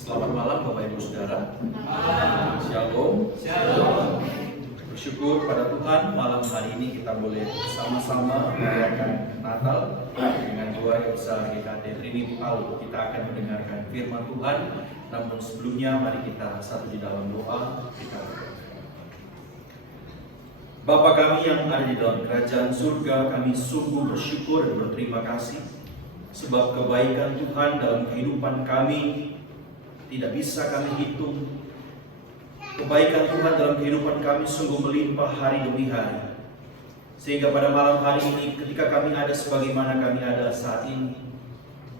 Selamat malam Bapak Ibu Saudara. Malam. Shalom. Shalom. Bersyukur pada Tuhan malam hari ini kita boleh bersama-sama merayakan Natal dengan doa yang besar GKT Trinity Palu. Kita akan mendengarkan firman Tuhan. Namun sebelumnya mari kita satu di dalam doa. Kita berdoa. Bapa kami yang ada di dalam kerajaan surga, kami sungguh bersyukur dan berterima kasih sebab kebaikan Tuhan dalam kehidupan kami tidak bisa kami hitung. Kebaikan Tuhan dalam kehidupan kami sungguh melimpah hari demi hari. Sehingga pada malam hari ini ketika kami ada sebagaimana kami ada saat ini,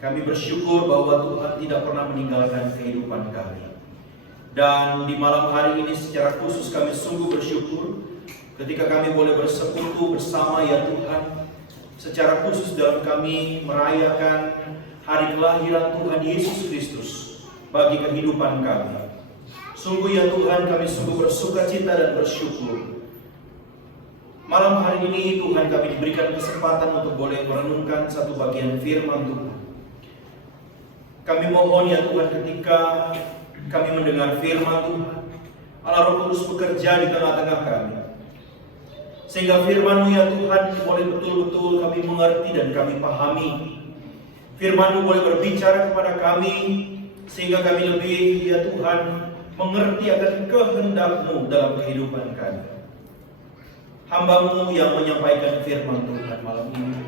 kami bersyukur bahwa Tuhan tidak pernah meninggalkan kehidupan kami. Dan di malam hari ini secara khusus kami sungguh bersyukur ketika kami boleh bersekutu bersama ya Tuhan. Secara khusus dalam kami merayakan hari kelahiran Tuhan Yesus Kristus bagi kehidupan kami. Sungguh ya Tuhan, kami sungguh bersuka cita dan bersyukur. Malam hari ini Tuhan kami diberikan kesempatan untuk boleh merenungkan satu bagian firman Tuhan. Kami mohon ya Tuhan, ketika kami mendengar firman Tuhan, Allah Roh Kudus bekerja di tengah-tengah kami. Sehingga firman-Mu ya Tuhan boleh betul-betul kami mengerti dan kami pahami. Firman-Mu boleh berbicara kepada kami, sehingga kami lebih ya Tuhan mengerti akan kehendak-Mu dalam kehidupan kami. Hamba-Mu yang menyampaikan firman Tuhan malam ini,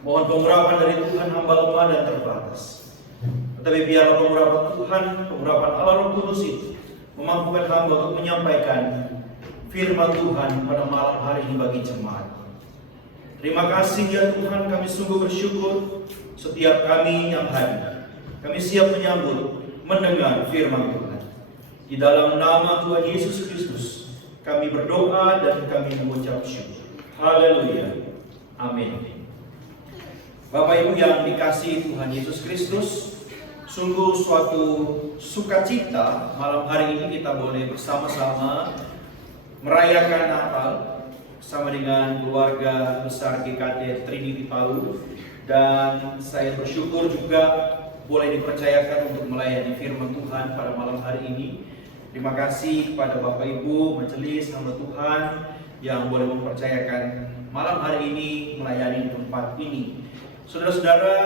mohon pengurapan dari Tuhan, hamba lemah dan terbatas. Tetapi biarlah pengurapan Tuhan, pengurapan Allah Roh Kudus itu memampukan hamba untuk menyampaikan firman Tuhan pada malam hari ini bagi jemaat. Terima kasih ya Tuhan, kami sungguh bersyukur setiap kami yang hadir. Kami siap menyambut, mendengar firman Tuhan. Di dalam nama Tuhan Yesus Kristus, kami berdoa dan kami mengucap syukur. Haleluya. Amin. Bapak Ibu yang dikasihi Tuhan Yesus Kristus, sungguh suatu sukacita malam hari ini kita boleh bersama-sama merayakan Natal bersama dengan keluarga besar GKT Trinity Palu. Dan saya bersyukur juga boleh dipercayakan untuk melayani firman Tuhan pada malam hari ini. Terima kasih kepada Bapak Ibu majelis hamba Tuhan yang boleh mempercayakan malam hari ini melayani tempat ini. Saudara-saudara,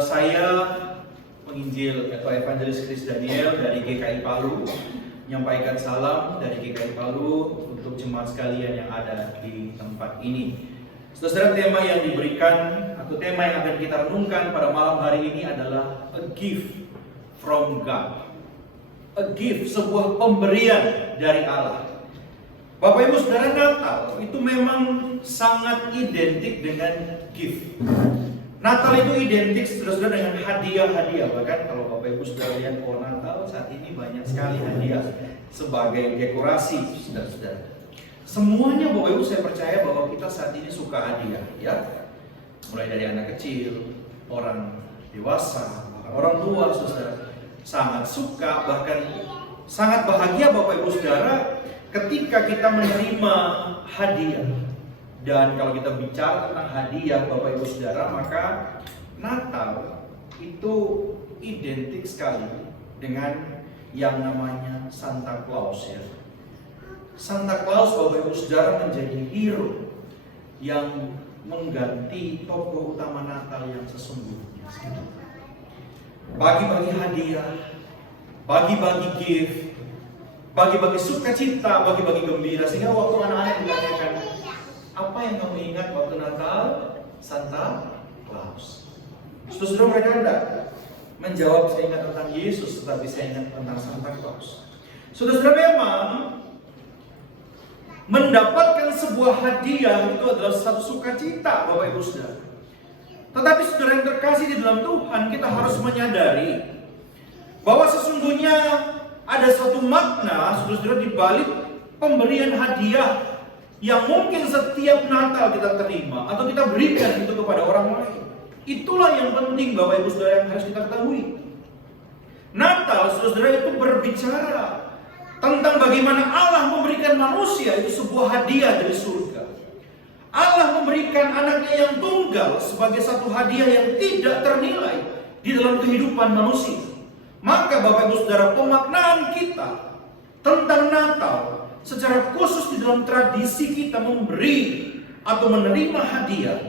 saya penginjil atau evangelis Chris Daniel dari GKI Palu menyampaikan salam dari GKI Palu untuk jemaat sekalian yang ada di tempat ini. Saudara, tema yang diberikan atau tema yang akan kita renungkan pada malam hari ini adalah a gift from God. A gift, sebuah pemberian dari Allah. Bapak Ibu Saudara, Natal itu memang sangat identik dengan gift. Natal itu identik saudara-saudara dengan hadiah-hadiah. Bahkan kalau Bapak Ibu Saudara lihat pohon Natal saat ini banyak sekali hadiah sebagai dekorasi, saudara-saudara. Semuanya Bapak Ibu saya percaya bahwa kita saat ini suka hadiah, ya. Mulai dari anak kecil, orang dewasa, orang tua, saudara, sangat suka, bahkan sangat bahagia Bapak Ibu Saudara ketika kita menerima hadiah. Dan kalau kita bicara tentang hadiah Bapak Ibu Saudara, maka Natal itu identik sekali dengan yang namanya Santa Claus, ya. Santa Claus Bapak Ibu Saudara menjadi hero yang mengganti tokoh utama Natal yang sesungguhnya. Bagi-bagi hadiah, bagi-bagi gift, bagi-bagi sukacita, bagi-bagi gembira. Sehingga waktu anak-anak ditanyakan, apa yang kamu ingat waktu Natal? Santa Claus. Saudara, mereka tidak menjawab saya ingat tentang Yesus, tetapi saya ingat tentang Santa Claus. Saudara, memang mendapatkan sebuah hadiah itu adalah satu sukacita Bapak Ibu Saudara. Tetapi saudara yang terkasih di dalam Tuhan, kita harus menyadari bahwa sesungguhnya ada suatu makna saudara-saudara di balik pemberian hadiah yang mungkin setiap Natal kita terima atau kita berikan itu kepada orang lain. Itulah yang penting Bapak Ibu Saudara yang harus kita ketahui. Natal saudara-saudara itu berbicara tentang bagaimana Allah memberikan manusia itu sebuah hadiah dari surga. Allah memberikan anaknya yang tunggal sebagai satu hadiah yang tidak ternilai di dalam kehidupan manusia. Maka Bapak Ibu Saudara, pemaknaan kita tentang Natal secara khusus di dalam tradisi kita memberi atau menerima hadiah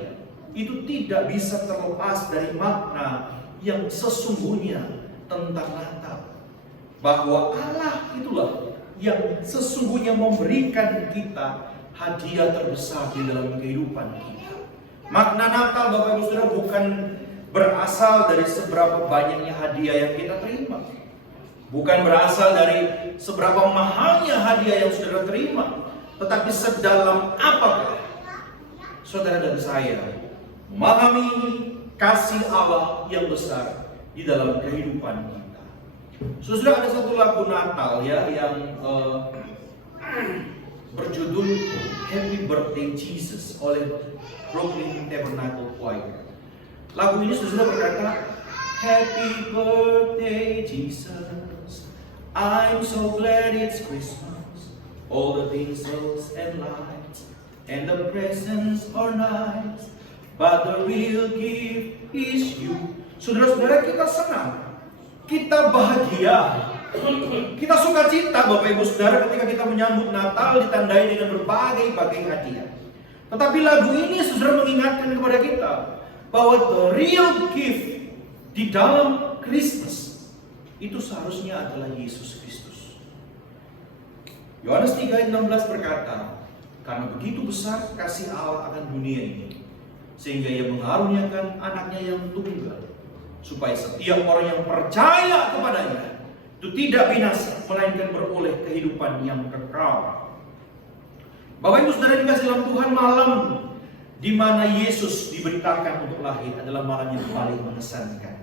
itu tidak bisa terlepas dari makna yang sesungguhnya tentang Natal. Bahwa Allah itulah yang sesungguhnya memberikan kita hadiah terbesar di dalam kehidupan kita. Makna Natal Bapak Ibu Saudara bukan berasal dari seberapa banyaknya hadiah yang kita terima. Bukan berasal dari seberapa mahalnya hadiah yang saudara terima. Tetapi sedalam apakah saudara dan saya memahami kasih Allah yang besar di dalam kehidupan kita. Saudara, ada satu lagu Natal ya yang berjudul Happy Birthday Jesus oleh Brooklyn Tabernacle Choir. Lagu ini saudara berkata, Happy birthday Jesus, I'm so glad it's Christmas. All the tinsels and lights and the presents are nice, but the real gift is you. Saudara-saudara, kita senang, kita bahagia, kita suka cita Bapak Ibu Saudara ketika kita menyambut Natal ditandai dengan berbagai hadiah. Tetapi lagu ini saudara mengingatkan kepada kita bahwa the real gift di dalam Christmas itu seharusnya adalah Yesus Kristus. Yohanes 3:16 berkata, karena begitu besar kasih Allah akan dunia ini, sehingga Ia mengaruniakan anaknya yang tunggal, supaya setiap orang yang percaya kepadanya itu tidak binasa, melainkan beroleh kehidupan yang kekal. Bapak Ibu Saudara dikasih dalam Tuhan, malam di mana Yesus diberitakan untuk lahir adalah malam yang paling mengesankan.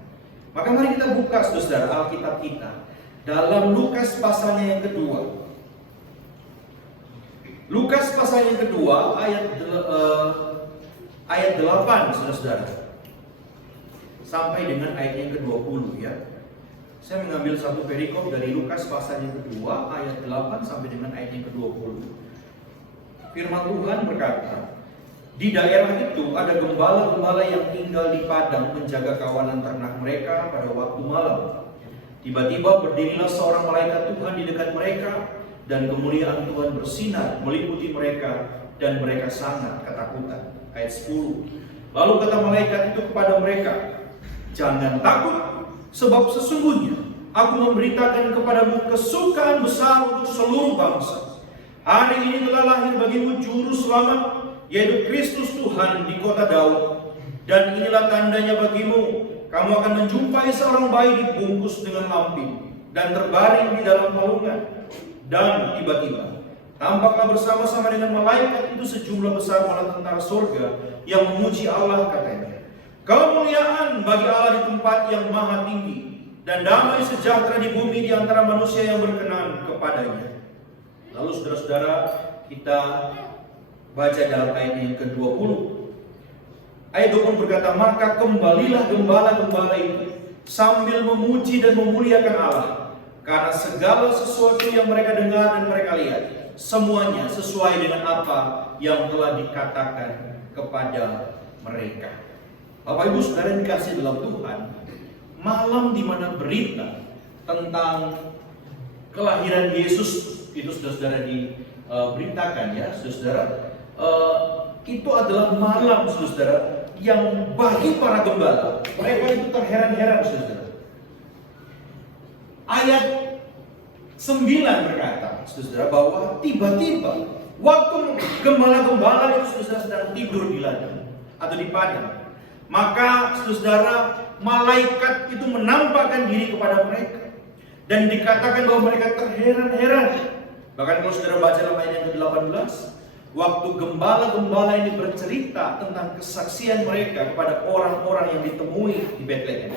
Maka mari kita buka saudara Alkitab kita dalam Lukas pasalnya yang kedua. Lukas pasal yang kedua ayat 8 saudara-saudara. Sampai dengan ayat yang ke-20 ya. Saya mengambil satu perikop dari Lukas pasal yang kedua ayat 8 sampai dengan ayat yang ke-20. Firman Tuhan berkata, di daerah itu ada gembala-gembala yang tinggal di padang menjaga kawanan ternak mereka pada waktu malam. Tiba-tiba berdirilah seorang malaikat Tuhan di dekat mereka, dan kemuliaan Tuhan bersinar meliputi mereka, dan mereka sangat ketakutan. Ayat 10. Lalu kata malaikat itu kepada mereka, jangan takut, sebab sesungguhnya aku memberitakan kepadamu kesukaan besar untuk seluruh bangsa. Hari ini telah lahir bagimu juru selamat, yaitu Kristus Tuhan di kota Daud. Dan inilah tandanya bagimu, kamu akan menjumpai seorang bayi dibungkus dengan lampin dan terbaring di dalam palungan. Dan tiba-tiba tampaklah bersama-sama dengan malaikat itu sejumlah besar bala tentara surga yang memuji Allah, katanya, kemuliaan bagi Allah di tempat yang maha tinggi, dan damai sejahtera di bumi di antara manusia yang berkenan kepadanya. Lalu saudara-saudara, kita baca dalam ayat yang ke-20. Ayat 20 berkata, maka kembalilah gembala-gembala itu sambil memuji dan memuliakan Allah, karena segala sesuatu yang mereka dengar dan mereka lihat, semuanya sesuai dengan apa yang telah dikatakan kepada mereka. Bapak Ibu Saudara yang dikasih dalam Tuhan, malam di mana berita tentang kelahiran Yesus itu saudara-saudara diberitakan ya, saudara. Itu adalah malam saudara yang bagi para gembala mereka itu terheran-heran saudara. Ayat 9 berkata saudara bahwa tiba-tiba waktu gembala-gembala itu saudara sedang tidur di ladang atau di padang, maka saudara malaikat itu menampakkan diri kepada mereka dan dikatakan bahwa mereka terheran-heran. Bahkan kalau saudara baca dalam ayat yang ke-18, waktu gembala-gembala ini bercerita tentang kesaksian mereka kepada orang-orang yang ditemui di Bethlehem,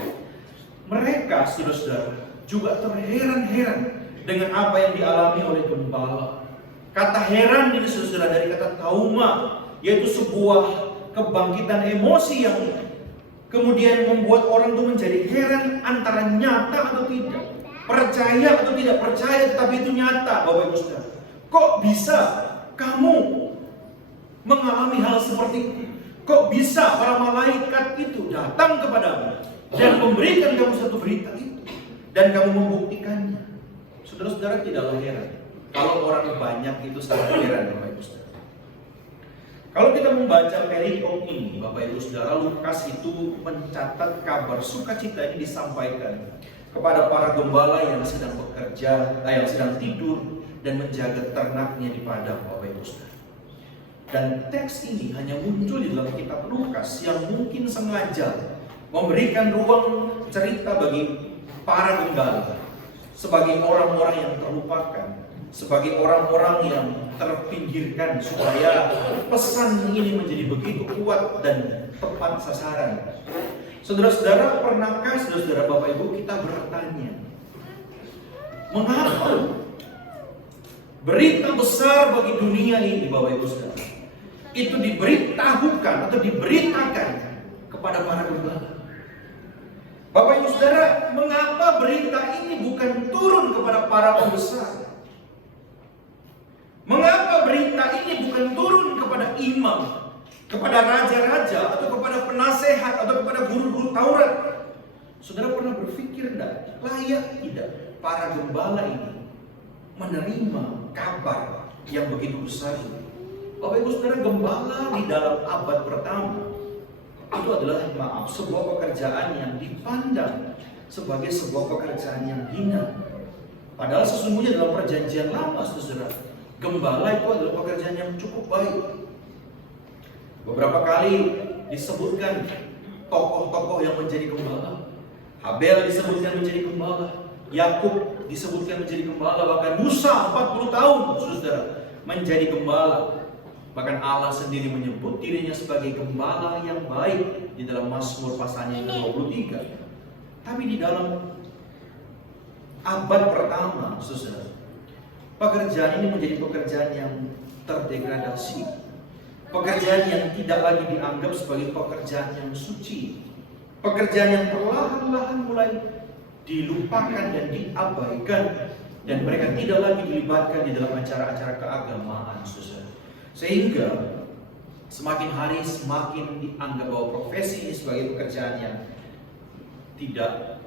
mereka saudara-saudara juga terheran-heran dengan apa yang dialami oleh gembala. Kata heran ini saudara dari kata tauma, yaitu sebuah kebangkitan emosi yang kemudian membuat orang itu menjadi heran antara nyata atau tidak, percaya atau tidak percaya, tetapi itu nyata. Bapak Ibu Saudara, kok bisa kamu mengalami hal seperti itu? Kok bisa para malaikat itu datang kepadamu dan memberikan kamu satu berita itu? dan kamu membuktikannya. Saudara-saudara, tidaklah heran kalau orang banyak itu sangat heran, Bapak Ibu Saudara. Kalau kita membaca perikop ini, Bapak Ibu Saudara, Lukas itu mencatat kabar sukacita ini disampaikan kepada para gembala yang sedang bekerja, yang sedang tidur dan menjaga ternaknya di padang, Bapak Ibu Saudara. Dan teks ini hanya muncul di dalam kitab Lukas yang mungkin sengaja memberikan ruang cerita bagi para gembala sebagai orang-orang yang terlupakan, sebagai orang-orang yang terpinggirkan, supaya pesan ini menjadi begitu kuat dan tepat sasaran. Saudara-saudara, pernahkah saudara-saudara, Bapak Ibu, kita bertanya, mengapa berita besar bagi dunia ini, Bapak Ibu Saudara, itu diberitahukan atau diberitakan kepada para gembala? Bapak Ibu Saudara, mengapa berita ini bukan turun kepada para pembesar? Mengapa berita ini bukan turun kepada imam, kepada raja-raja, atau kepada penasehat, atau kepada guru-guru Taurat? Saudara pernah berpikir tidak, layak tidak para gembala ini menerima kabar yang begitu besar ini? Bapak Ibu Saudara, gembala di dalam abad pertama itu adalah, sebuah pekerjaan yang dipandang sebagai sebuah pekerjaan yang hina. Padahal sesungguhnya dalam perjanjian lama, saudara, gembala itu adalah pekerjaan yang cukup baik. Beberapa kali disebutkan tokoh-tokoh yang menjadi gembala. Habel disebutkan menjadi gembala, Yakub disebutkan menjadi gembala, bahkan Musa 40 tahun, saudara, menjadi gembala. Bahkan Allah sendiri menyebut dirinya sebagai gembala yang baik di dalam Mazmur pasalnya yang ke-23. Tapi di dalam abad pertama, saudara, pekerjaan ini menjadi pekerjaan yang terdegradasi, pekerjaan yang tidak lagi dianggap sebagai pekerjaan yang suci, pekerjaan yang perlahan-lahan mulai dilupakan dan diabaikan, dan mereka tidak lagi dilibatkan di dalam acara-acara keagamaan, saudara. Sehingga semakin hari semakin dianggap bahwa profesi ini sebagai pekerjaan yang tidak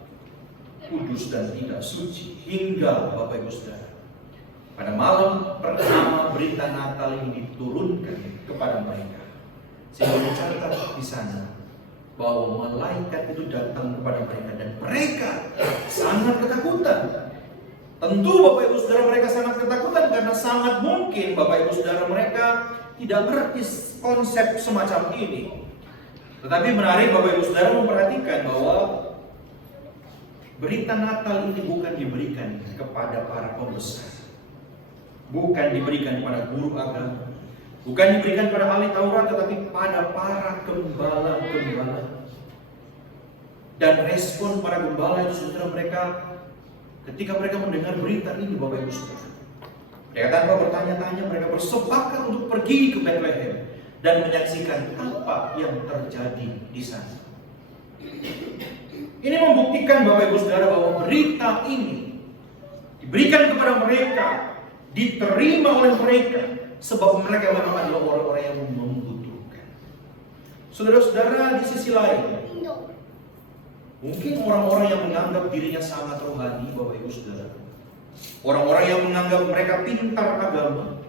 kudus dan tidak suci. Hingga Bapak Ibu Saudara, pada malam pertama berita Natal ini diturunkan kepada mereka, sehingga dicatat di sana bahwa malaikat itu datang kepada mereka dan mereka sangat ketakutan. Tentu Bapak Ibu Saudara, mereka sangat ketakutan karena sangat mungkin Bapak Ibu Saudara mereka tidak mengerti konsep semacam ini. Tetapi menarik Bapak Ibu Saudara memperhatikan bahwa berita Natal ini bukan diberikan kepada para pembesar, bukan diberikan kepada guru agama, bukan diberikan pada ahli Taurat, tetapi pada para gembala-gembala. Dan respon para gembala itu, saudara, mereka ketika mereka mendengar berita ini, Bapak Ibu Saudara, mereka tanpa bertanya-tanya, mereka bersepakat untuk pergi ke Bethlehem dan menyaksikan apa yang terjadi di sana. Ini membuktikan Bapak Ibu Saudara bahwa berita ini diberikan kepada mereka, diterima oleh mereka, sebab mereka memang adalah orang-orang yang membutuhkan. Saudara-saudara, di sisi lain, mungkin orang-orang yang menganggap dirinya sangat rohani, Bapak Ibu Saudara, orang-orang yang menganggap mereka pintar agama,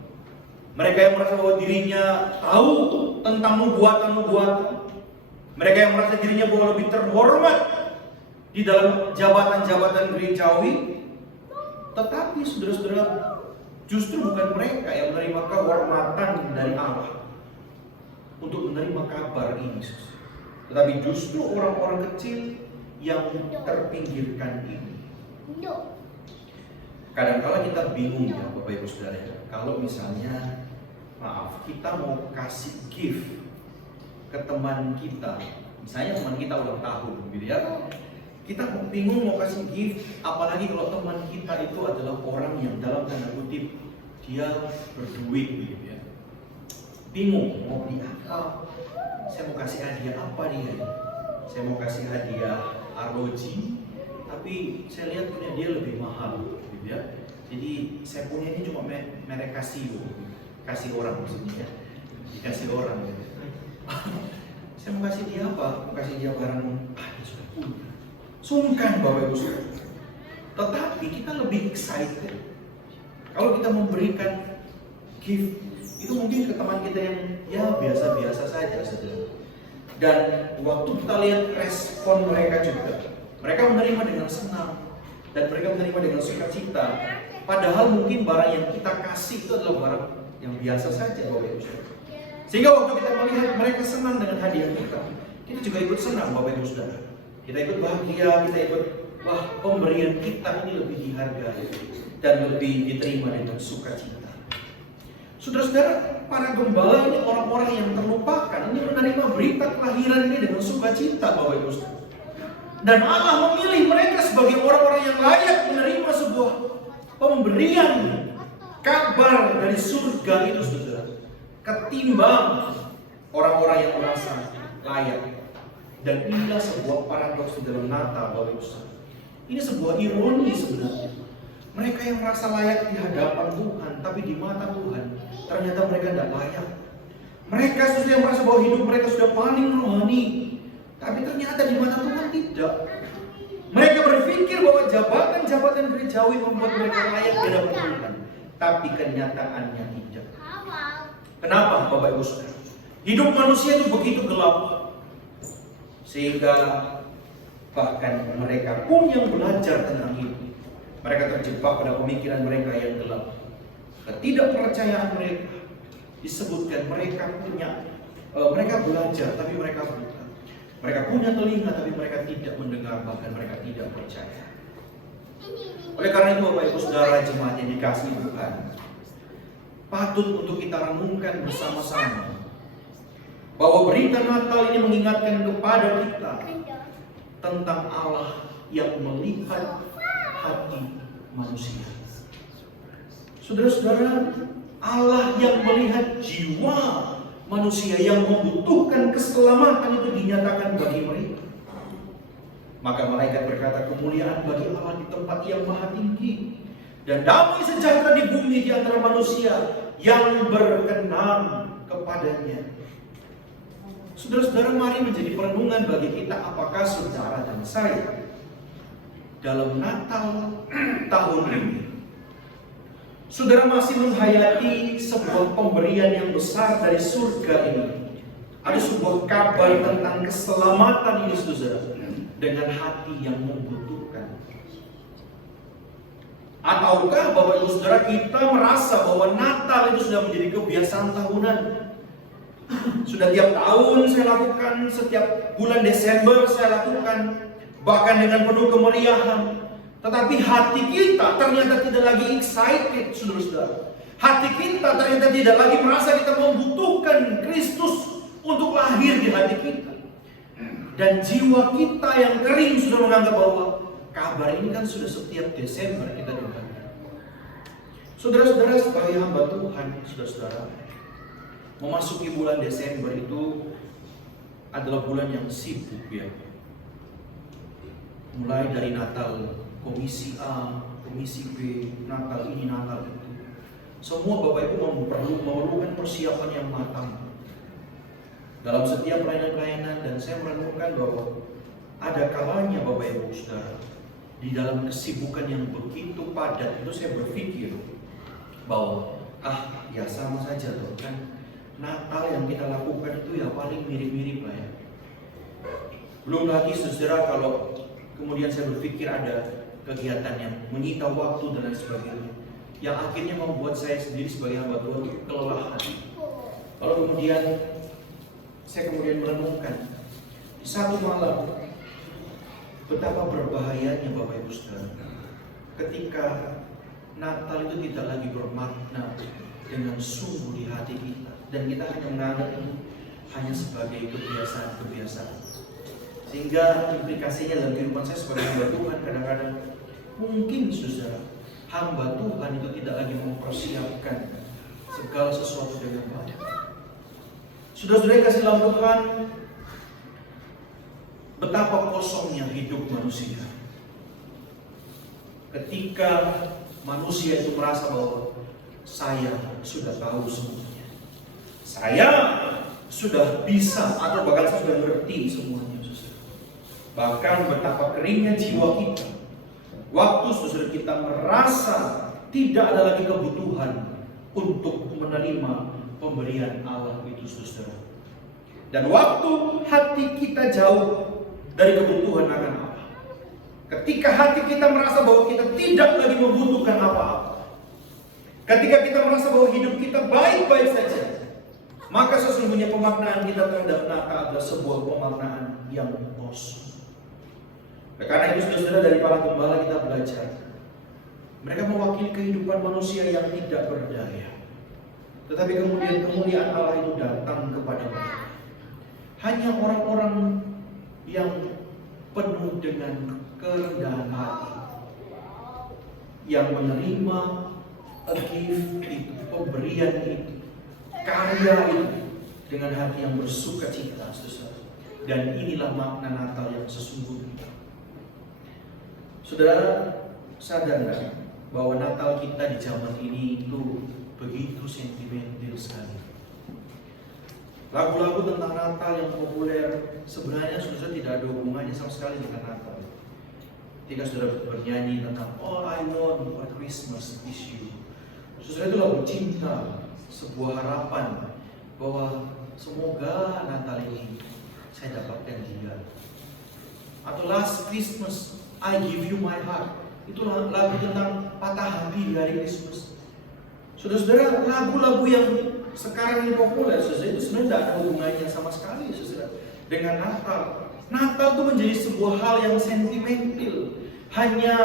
mereka yang merasa bahwa dirinya tahu tentang nubuatan-nubuatan, mereka yang merasa dirinya bahwa lebih terhormat di dalam jabatan-jabatan gerejawi. Tetapi saudara-saudara, justru bukan mereka yang menerima kehormatan dari Allah untuk menerima kabar ini, tetapi justru orang-orang kecil yang terpinggirkan ini. Kadang-kala kita bingung ya Bapak Ibu Saudara, kalau misalnya kita mau kasih gift ke teman kita, misalnya teman kita ulang tahun gitu ya, kita bingung mau kasih gift, apalagi kalau teman kita itu adalah orang yang dalam tanda kutip dia berduit gitu ya. Bingung mau beli apa, saya mau kasih hadiah apa dia, saya mau kasih hadiah ROG, tapi saya lihat punya dia lebih mahal gitu ya. Jadi saya punya ini cuma merek Casio, kasih orang maksudnya ya, dikasih orang gitu. Saya mau kasih dia apa? Mau kasih dia barang, dia sudah punya. Sungkan Bapak Ibu Saudara. Tetapi kita lebih excited kalau kita memberikan gift itu mungkin ke teman kita yang ya biasa-biasa saja, saudara. Dan waktu kita lihat respon mereka juga, mereka menerima dengan senang dan mereka menerima dengan sukacita. Padahal mungkin barang yang kita kasih itu adalah barang yang biasa saja, Bapak Ibu. Sehingga waktu kita melihat mereka senang dengan hadiah kita juga ikut senang, Bapak Ibu Saudara. Kita ikut bahagia, kita ikut, wah, pemberian kita ini lebih dihargai dan lebih diterima dengan sukacita. Saudara-saudara, para gembala ini orang-orang yang terlupakan, ini menerima berita kelahiran ini dengan sukacita, Bapak Ibu Saudara. Dan Allah memilih mereka sebagai orang-orang yang layak menerima sebuah pemberian kabar dari surga itu, saudara, ketimbang orang-orang yang merasa layak. Dan inilah sebuah paradoks di dalam Natal, Bapak Ibu Saudara. Ini sebuah ironi sebenarnya. Mereka yang merasa layak di hadapan Tuhan, tapi di mata Tuhan ternyata mereka tidak layak. Mereka sudah yang merasa bahwa hidup mereka sudah paling rohani, tapi ternyata di mata Tuhan tidak. Mereka berpikir bahwa jabatan-jabatan gerejawi membuat mereka layak di hadapan Tuhan, tapi kenyataannya tidak. Kenapa, Bapak Ibu Saudara? Hidup manusia itu begitu gelap, sehingga bahkan mereka pun yang belajar tentang hidup, mereka terjebak pada pemikiran mereka yang gelap. Ketidakpercayaan mereka disebutkan mereka belajar tapi mereka buta. Mereka punya telinga tapi mereka tidak mendengar, bahkan mereka tidak percaya. Oleh karena itu, Bapak Ibu Saudara jemaat yang dikasihi Tuhan, patut untuk kita renungkan bersama-sama bahwa berita Natal ini mengingatkan kepada kita tentang Allah yang melihat hati manusia. Saudara-saudara, Allah yang melihat jiwa manusia yang membutuhkan keselamatan itu dinyatakan bagi mereka. Maka malaikat berkata, kemuliaan bagi Allah di tempat yang maha tinggi, dan damai sejahtera di bumi di antara manusia yang berkenan kepadanya. Saudara-saudara, mari menjadi perenungan bagi kita, apakah saudara dan saya dalam Natal tahun ini saudara masih menghayati sebuah pemberian yang besar dari surga ini. Ada sebuah kabar tentang keselamatan ini, saudara, dengan hati yang membutuhkan. Ataukah Bapak Ibu Saudara kita merasa bahwa Natal itu sudah menjadi kebiasaan tahunan? Sudah tiap tahun saya lakukan, setiap bulan Desember saya lakukan, bahkan dengan penuh kemeriahan. Tetapi hati kita ternyata tidak lagi excited, saudara-saudara. Hati kita ternyata tidak lagi merasa kita membutuhkan Kristus untuk lahir di hati kita. Dan jiwa kita yang kering sudah menganggap bahwa kabar ini kan sudah setiap Desember kita dengar. Saudara-saudara, sebagai hamba Tuhan, saudara-saudara, memasuki bulan Desember itu adalah bulan yang sibuk, ya. Mulai dari Natal, komisi A, komisi B, Natal ini, Natal itu. Semua Bapak Ibu memerlukan persiapan yang matang dalam setiap pelayanan-pelayanan. Dan saya merenungkan bahwa ada kalanya Bapak Ibu Saudara, di dalam kesibukan yang begitu padat itu saya berpikir bahwa ya sama saja tuh kan, Natal yang kita lakukan itu ya paling mirip-mirip lah ya. Belum lagi saudara kalau kemudian saya berpikir ada kegiatan yang menyita waktu dan lain sebagainya, yang akhirnya membuat saya sendiri sebagai hamba Tuhan itu kelelahan. Kalau kemudian saya merenungkan di satu malam, betapa berbahayanya Bapak Ibu Saudara ketika Natal itu tidak lagi bermakna dengan sungguh di hati kita, dan kita hanya menganggap itu hanya sebagai kebiasaan-kebiasaan. Sehingga implikasinya dalam kehidupan saya sebagai hamba Tuhan, kadang-kadang mungkin saudara, hamba Tuhan itu tidak lagi mempersiapkan segala sesuatu dengan baik. Saudara-saudara kasih dalam Tuhan, betapa kosongnya hidup manusia ketika manusia itu merasa bahwa saya sudah tahu semuanya, saya sudah bisa, atau bahkan saya sudah ngerti semuanya. Bahkan betapa keringnya jiwa kita Waktu saudara kita merasa tidak ada lagi kebutuhan untuk menerima pemberian Allah itu saudara. Dan waktu hati kita jauh dari kebutuhan akan Allah, ketika hati kita merasa bahwa kita tidak lagi membutuhkan apa-apa, ketika kita merasa bahwa hidup kita baik-baik saja, maka sesungguhnya pemaknaan kita terhadap Natal adalah sebuah pemaknaan yang kosong. Karena itu saudara, dari para gembala kita belajar, mereka mewakili kehidupan manusia yang tidak berdaya. Tetapi kemudian kemuliaan Allah itu datang kepada mereka. Hanya orang-orang yang penuh dengan kerendahan hati, yang menerima a gift itu, pemberian itu, karya itu dengan hati yang bersuka cita, saudara. Dan inilah makna Natal yang sesungguhnya. Saudara, sadar nggak bahwa Natal kita di zaman ini itu begitu sentimental sekali. Lagu-lagu tentang Natal yang populer sebenarnya saudara tidak ada hubungannya sama sekali dengan Natal. Ketika saudara bernyanyi tentang All I Want for Christmas is You, saudara itu lagu cinta, sebuah harapan bahwa semoga Natal ini saya dapatkan dia. Atau Last Christmas I Give You My Heart, itu lagu tentang patah hati di hari Christmas. Saudara-saudara, lagu-lagu yang sekarang ini populer, saudara, itu sebenarnya tidak ada hubungannya sama sekali, saudara, dengan Natal. Natal itu menjadi sebuah hal yang sentimental, hanya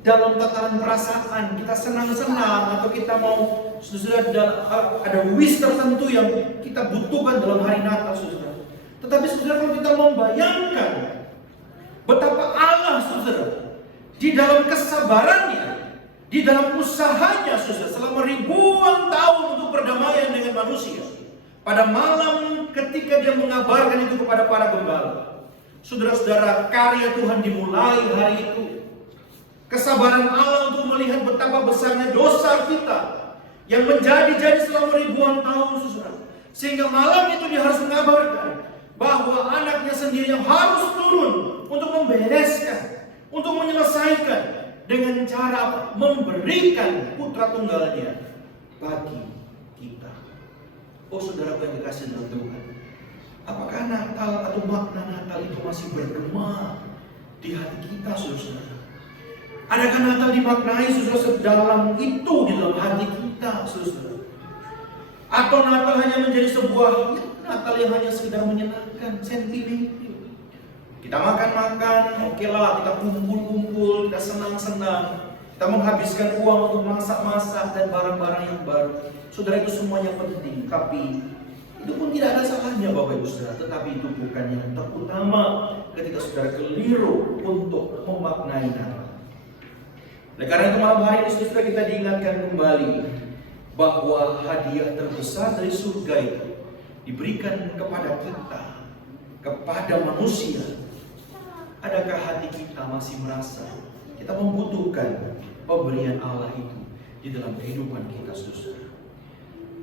dalam tataran perasaan kita senang-senang atau kita mau, saudara, ada wish tertentu yang kita butuhkan dalam hari Natal, saudara. Tetapi saudara, kalau kita membayangkan betapa Allah, saudara, di dalam kesabarannya, di dalam usahanya, saudara, selama ribuan tahun untuk perdamaian dengan manusia, pada malam ketika dia mengabarkan itu kepada para gembala, saudara-saudara, karya Tuhan dimulai hari itu. Kesabaran Allah untuk melihat betapa besarnya dosa kita yang menjadi-jadi selama ribuan tahun, saudara, sehingga malam itu dia harus mengabarkan bahwa anaknya sendiri yang harus turun untuk membereskan, untuk menyelesaikan, dengan cara memberikan putra tunggalnya bagi kita. Oh saudara yang dikasihi dalam Tuhan, apakah Natal atau makna Natal itu masih bergema di hati kita, saudara? Adakah Natal dimaknai, saudara, sedalam itu di dalam hati kita, saudara? Atau Natal hanya menjadi sebuah Natal yang hanya sekedar menyenangkan, sentimental? Kita makan-makan, oke lah, kita kumpul-kumpul, kita senang-senang, kita menghabiskan uang untuk masak-masak dan barang-barang yang baru. Saudara, itu semuanya penting, tapi itu pun tidak ada salahnya, Bapak Ibu Saudara. Tetapi itu bukan yang terutama ketika saudara keliru untuk memaknai Natal. Oleh karena itu malam hari ini saudara, kita diingatkan kembali bahwa hadiah terbesar dari surga itu diberikan kepada kita, kepada manusia. Adakah hati kita masih merasa kita membutuhkan pemberian Allah itu di dalam kehidupan kita, saudara?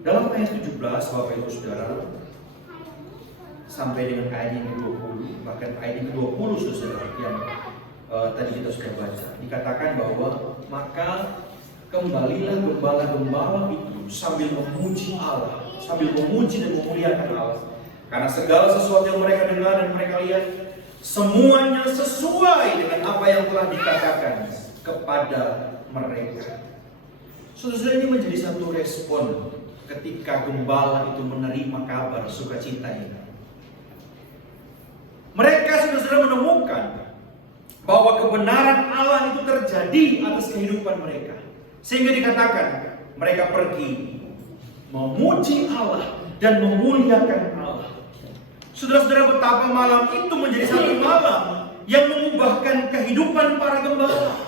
Dalam ayat 17, Bapak Ibu Saudara, sampai dengan ayat yang ke-20, bahkan ayat yang ke-20, saudara, yang tadi kita sudah baca, dikatakan bahwa maka kembalilah gembala-gembala itu sambil memuji Allah, sambil memuji dan memuliakan Allah, karena segala sesuatu yang mereka dengar dan mereka lihat, semuanya sesuai dengan apa yang telah dikatakan kepada mereka. Saudara, ini menjadi satu respon ketika gembala itu menerima kabar sukacita ini. Mereka saudara menemukan bahwa kebenaran Allah itu terjadi atas kehidupan mereka, sehingga dikatakan mereka pergi memuji Allah dan memuliakan Allah. Saudara-saudara, betapa malam itu menjadi satu malam yang mengubahkan kehidupan para gembala.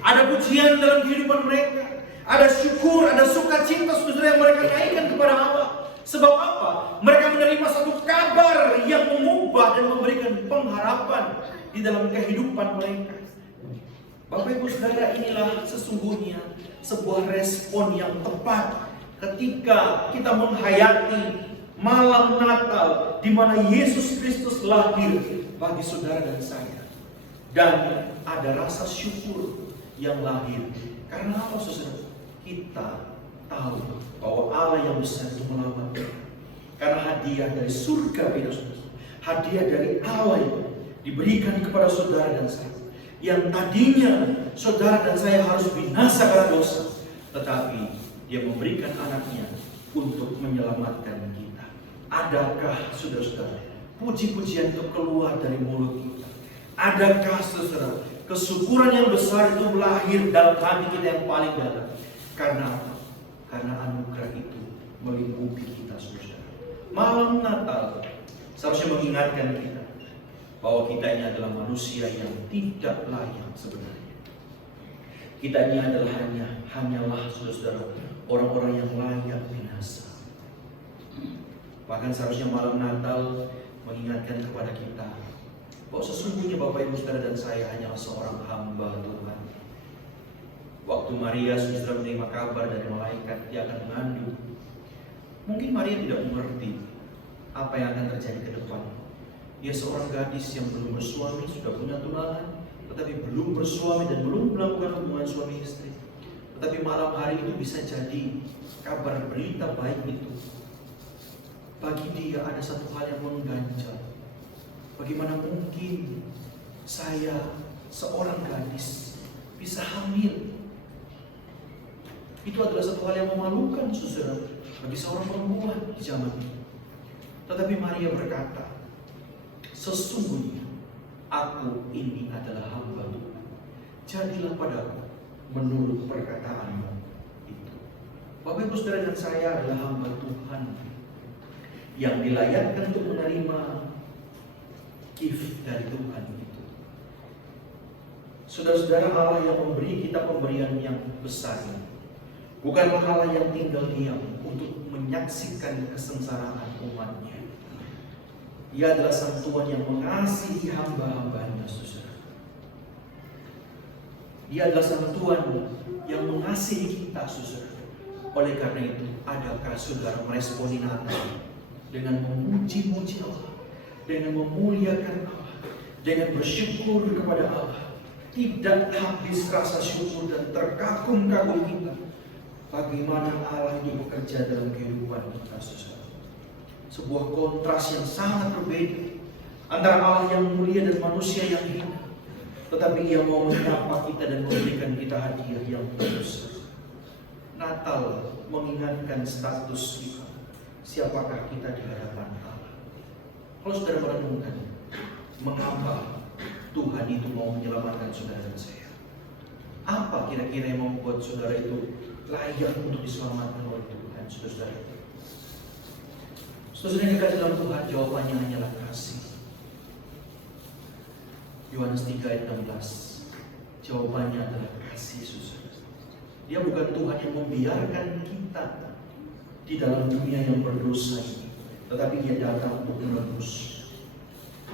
Ada pujian dalam kehidupan mereka, ada syukur, ada sukacita, saudara, yang mereka naikkan kepada Allah. Sebab apa? Mereka menerima satu kabar yang mengubah dan memberikan pengharapan di dalam kehidupan mereka. Bapak Ibu Saudara, inilah sesungguhnya sebuah respon yang tepat ketika kita menghayati malam Natal di mana Yesus Kristus lahir bagi saudara dan saya. Dan ada rasa syukur yang lahir. Karena apa, saudara? Kita tahu bahwa Allah yang besar itu menyelamatkan. Karena hadiah dari surga beda, saudara. Hadiah dari Allah itu diberikan kepada saudara dan saya. Yang tadinya saudara dan saya harus binasa karena dosa, tetapi Dia memberikan anaknya untuk menyelamatkan kita. Adakah saudara-saudara puji-pujian itu keluar dari mulut kita? Adakah saudara kesyukuran yang besar itu lahir dalam hati kita yang paling dalam? Karena apa? Karena anugerah itu melingkupi kita, saudara. Malam Natal seharusnya mengingatkan kita bahwa kita ini adalah manusia yang tidak layak sebenarnya. Kita ini adalah hanyalah saudara-saudara orang-orang yang layak binasa. Bahkan seharusnya malam Natal mengingatkan kepada kita bahwa sesungguhnya Bapak Ibu Saudara dan saya hanyalah seorang hamba Tuhan. Waktu Maria sudah menerima kabar dari malaikat dia akan mengandung, mungkin Maria tidak mengerti apa yang akan terjadi ke depan. Dia seorang gadis yang belum bersuami, sudah punya tunangan, tetapi belum bersuami dan belum melakukan hubungan suami istri. Tetapi malam hari itu bisa jadi kabar berita baik itu bagi dia ada satu hal yang mengganjal. Bagaimana mungkin saya seorang gadis bisa hamil? Itu adalah satu hal yang memalukan, saudara, bagi seorang perempuan di zaman itu. Tetapi Maria berkata, sesungguhnya aku ini adalah hamba Tuhan. Jadilah padaku menurut perkataanmu itu. Bapak Ibu Saudara dan saya adalah hamba Tuhan yang dilayakkan untuk menerima gift dari Tuhan itu. Saudara-saudara, Allah yang memberi kita pemberian yang besar ini bukanlah Allah yang tinggal diam untuk menyaksikan kesengsaraan umatnya. Ia adalah Sang Tuhan yang mengasihi hamba-hambanya, saudara. Dia adalah Sang Tuhan yang mengasihi kita, saudara. Oleh karena itu, adakah saudara meresponi Natal dengan memuji-muji Allah, dengan memuliakan Allah, dengan bersyukur kepada Allah? Tidak habis rasa syukur dan terkagum-kagum kita bagaimana Allah itu bekerja dalam kehidupan kita, saudara. Sebuah kontras yang sangat berbeda antara Allah yang mulia dan manusia yang hina. Tetapi Ia mau menyapa kita dan memberikan kita hadiah yang besar. Natal mengingatkan status kita. Siapakah kita di hadapan Allah? Kalau saudara merenungkan, mengapa Tuhan itu mau menyelamatkan saudara dan saya? Apa kira-kira yang membuat saudara itu layak untuk diselamatkan oleh Tuhan, saudara? Saudara yang dekat dalam Tuhan, jawabannya hanyalah kasih. Yohanes 3 ayat 16. Jawabannya adalah kasih, saudara. Dia bukan Tuhan yang membiarkan kita di dalam dunia yang berdosa ini, tetapi Dia datang untuk menebus.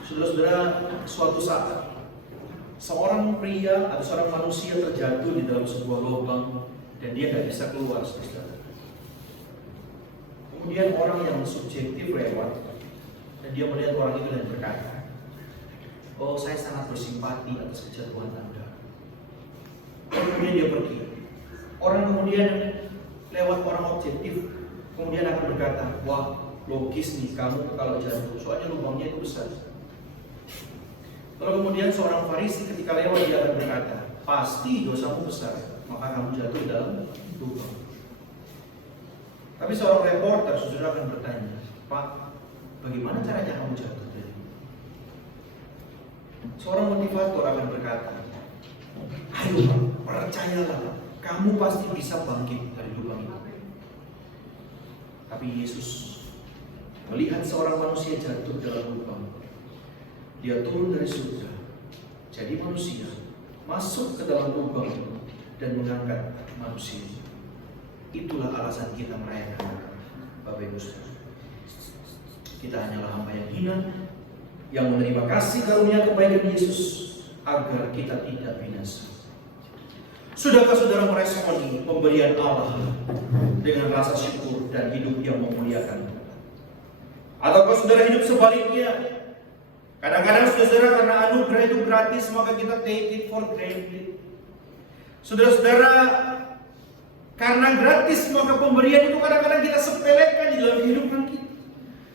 Saudara-saudara, suatu saat seorang pria atau seorang manusia terjatuh di dalam sebuah lubang dan dia tidak bisa keluar, saudara. Kemudian orang yang subjektif lewat dan dia melihat orang itu dan berkata, oh, saya sangat bersimpati atas kejatuhan Anda. Kemudian dia pergi. Orang kemudian lewat orang objektif kemudian akan berkata, wah, logis nih kamu kalau jatuh, soalnya lubangnya itu besar. Lalu kemudian seorang Farisi ketika lewat dia akan berkata, pasti dosamu besar, maka kamu jatuh dalam lubang. Tapi seorang reporter saudara akan bertanya, Pak, bagaimana caranya kamu jatuh dari? Seorang motivator akan berkata, ayo Pak, percayalah, kamu pasti bisa bangkit dari lubang itu. Tapi Yesus melihat seorang manusia jatuh dalam lubang. Dia turun dari surga, jadi manusia, masuk ke dalam lubang dan mengangkat manusia. Itulah alasan kita merayakan Bapak Ibu Saudara. Kita hanyalah hamba yang hina, yang menerima kasih karunia kebaikan Yesus agar kita tidak binasa. Sudahkah saudara meresponi pemberian Allah dengan rasa syukur dan hidup yang memuliakan? Ataukah saudara hidup sebaliknya, Kadang-kadang saudara, karena anugerah itu gratis, maka kita take it for granted. Saudara-saudara, karena gratis, maka pemberian itu kadang-kadang kita sepelekan di dalam kehidupan kita.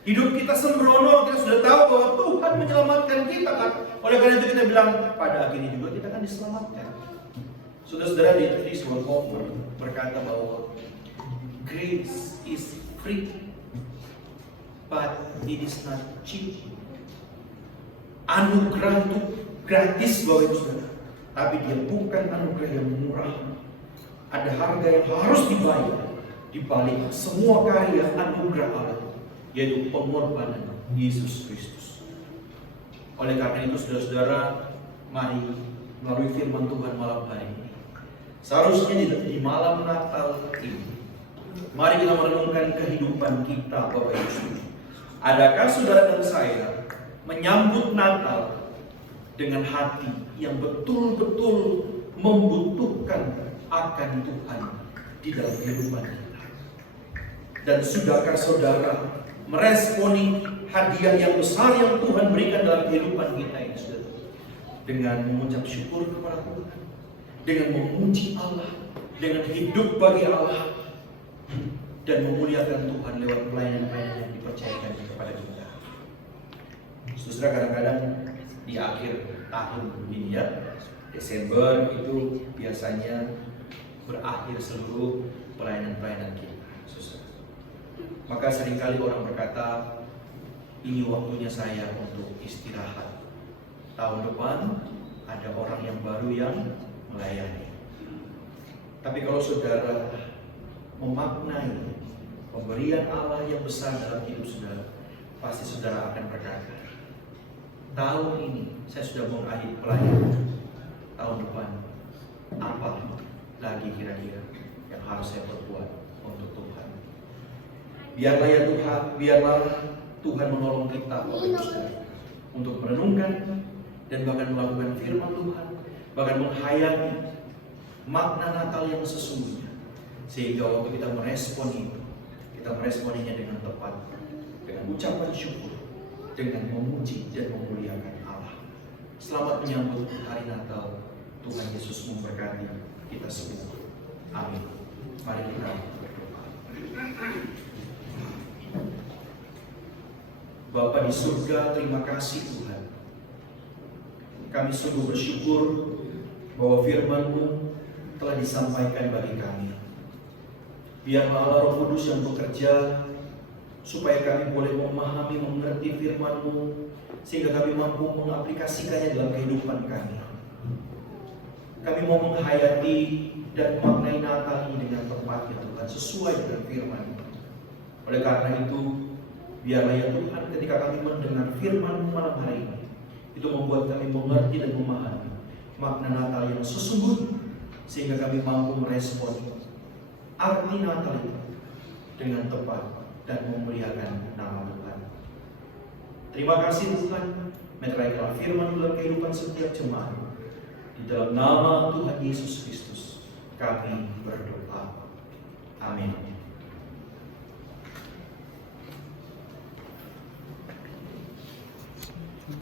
Hidup kita sembrono, kita sudah tahu bahwa Tuhan menyelamatkan kita kan. Oleh karena itu kita bilang, pada akhirnya juga kita akan diselamatkan. Saudara-saudara, Dietrich Bonhoeffer berkata bahwa grace is free, but it is not cheap. Anugerah itu gratis Bapak Ibu Saudara, tapi dia bukan anugerah yang murah. Ada harga yang harus dibayar di balik semua karya anugerah Allah, yaitu pengorbanan Yesus Kristus. Oleh karena itu saudara-saudara, mari melalui firman Tuhan malam hari ini, seharusnya di malam Natal ini, mari kita merenungkan kehidupan kita Bapak Ibu Saudara. Adakah saudara dan saya menyambut Natal dengan hati yang betul-betul membutuhkan akan Tuhan di dalam kehidupan kita? Dan sudahkah saudara meresponi hadiah yang besar yang Tuhan berikan dalam kehidupan kita ini, saudara? Dengan mengucap syukur kepada Tuhan, dengan memuji Allah, dengan hidup bagi Allah, dan memuliakan Tuhan lewat pelayanan-pelayanan yang dipercayakan kepada kita. Saudara, kadang-kadang di akhir tahun ini ya, Desember itu biasanya berakhir seluruh pelayanan-pelayanan kita, saudara. Maka seringkali orang berkata, ini waktunya saya untuk istirahat. Tahun depan ada orang yang baru yang melayani. Tapi kalau saudara memaknai pemberian Allah yang besar dalam hidup saudara, pasti saudara akan berkata, tahun ini saya sudah mengakhiri pelayanan. Tahun depan apa lagi kira-kira yang harus saya perbuat untuk Tuhan? Biarlah ya Tuhan, biarlah Tuhan menolong kita Bapak Ibu Saudara untuk merenungkan dan bahkan melakukan firman Tuhan, bahkan menghayati makna Natal yang sesungguhnya, sehingga waktu kita merespon itu, kita meresponinya dengan tepat, dengan ucapan syukur, dengan memuji dan memuliakan Allah. Selamat menyambut hari Natal. Tuhan Yesus memberkati kita semua. Amin. Mari kita berdoa. Bapa di surga, terima kasih Tuhan. Kami sungguh bersyukur bahwa firman-Mu telah disampaikan bagi kami. Biarlah Allah Roh Kudus yang bekerja supaya kami boleh memahami, mengerti firman-Mu, sehingga kami mampu mengaplikasikannya dalam kehidupan kami. Kami mau menghayati dan memaknai Natal ini dengan tepat ya Tuhan, sesuai dengan firman-Mu. Oleh karena itu, biarlah ya Tuhan, ketika kami mendengar firman-Mu malam hari ini, itu membuat kami mengerti dan memahami makna Natal yang sesungguhnya, sehingga kami mampu merespon arti Natal itu dengan tepat dan memuliakan nama Tuhan. Terima kasih Tuhan, meteraikanlah firman dalam kehidupan setiap jemaat. Di dalam nama Tuhan Yesus Kristus kami berdoa. Amin.